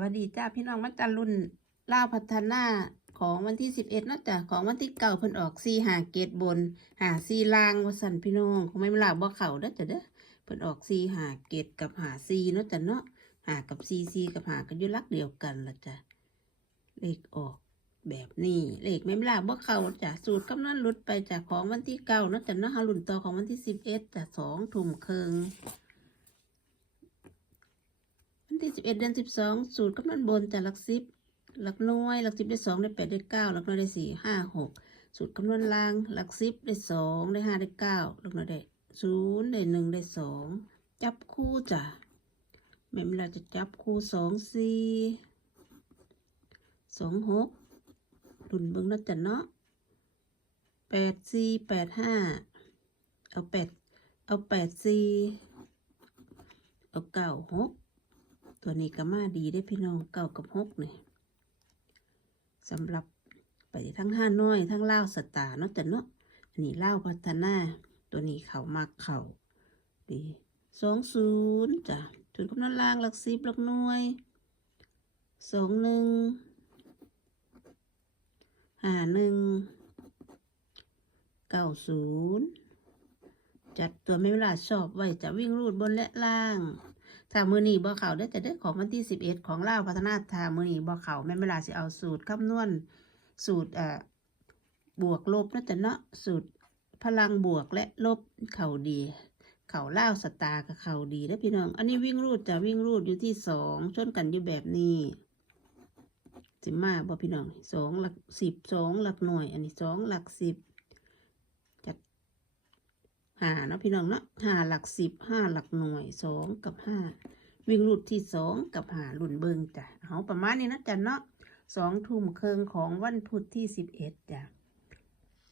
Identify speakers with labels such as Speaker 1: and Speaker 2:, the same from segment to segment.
Speaker 1: วัสดีจ้าพี่น้องมาจันรุ่นล่าพัฒนาของวันที่สิบเอ็ดนะจ้ะของวันที่เก่าเพิ่นออกซีหาเกตบน หาซีลางวสันพี่น้องคงไม่มาลาบ่เข่าเด้อจ้ะเด้อเพิ่นออกซีหาเกตกับหาซีเนาะจ้ะเนาะหากับซีซีกับหากันอยู่ลักเดียวกันละจ้ะเลขออกแบบนี้เลขไม่มาลาบ่เข่าจ้ะสูตรกำนันหลุดไปจากของวันที่เก่าเนาะจ้ะเนาะหารุ่นต่อของวันที่สิบเอ็ดจ้ะสองทุ่มเครึ่ง ที่สิบเอ็ดเดือนสิบสองสูตรกำนันบนจากหลักสิบหลักหน่วยหลักสิบได้สองได้แปดได้เก้าหลักหน่วยได้สี่ห้าหกสูตรคำนวณล่างหลักสิบได้สองได้ห้าได้เก้าหลักหน่วยได้ศูนย์ได้หนึ่งได้สองจับคู่จ้ะแม่เวลาจะจับคู่สองสี่สองหกดุนเบิ้งเนาะจ้ะเนาะแปดสี่แปดห้าเอาแปดเอาแปดสี่เอาเก้าหก ตัวนี้ก็มาดีได้พี่น้องเก่ากับหกเนี่ยสำหรับไปทั้งห้าน้อยทั้งเล่าสตาร์เนาะแต่เนาะอันนี้เล่าพัฒนา ตัวนี้เขามากเขาดีสองศูนย์จ้ะจุดกำนันล่างหลักสิบหลักหน่วยสองหนึ่งห้าหนึ่งเก้าศูนย์จัดตัวไม่เวลาชอบไว้จะวิ่งรูดบนและล่าง ถ้ามือนีบ่เขาได้แต่ได้ของวันที่สิบเอ็ดของเล่าพัฒนาถ้ามือนีบ่เขาแม่เวลาสิเอาสูตรคำนวณสูตรอ่อบวกลบนะแต่เนาะสูตรพลังบวกและลบเข่าดี เข่าเล่าสตาร์กับเข่าดีนะพี่น้อง อันนี้วิ่งรูดจะวิ่งรูดอยู่ที่สองชนกันอยู่แบบนี้สิมาบ่พี่น้องสองหลักสิบสองหลักหน่วย อันนี้สองหลักสิบ หาเนาะพี่น้องเนาะห้าหลักสิบห้าหลักหน่วยสองกับห้าวิ่งรูดที่สองกับหารุ่นเบิงจ้ะเอาประมาณนี้นะจ๊ะเนาะสองทุ่มเคิงของวันพุธที่สิบเอ็ดจ้ะ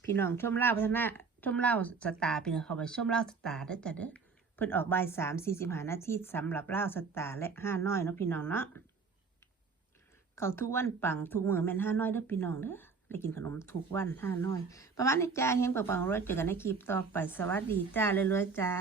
Speaker 1: พี่น้องชมเล่าพัฒนาชมเล่าสตาร์พี่น้องเขาไปชมเล่าสตาร์ได้จ้ะเด้อเพิ่นออกบ่ายสามสี่สิบห้านาทีสำหรับเล่าสตาร์และห้าน้อยเนาะพี่น้องเนาะเขาทุกวันปังทุกมือแม่นห้าน้อยเด้อพี่น้องเด้อ ได้กินขนมทุกวันห้าน้อย ประมาณนี้จ้าเฮงปังๆรวยเจอกันในคลิปต่อไปสวัสดีจ้าเรื่อยๆจ้า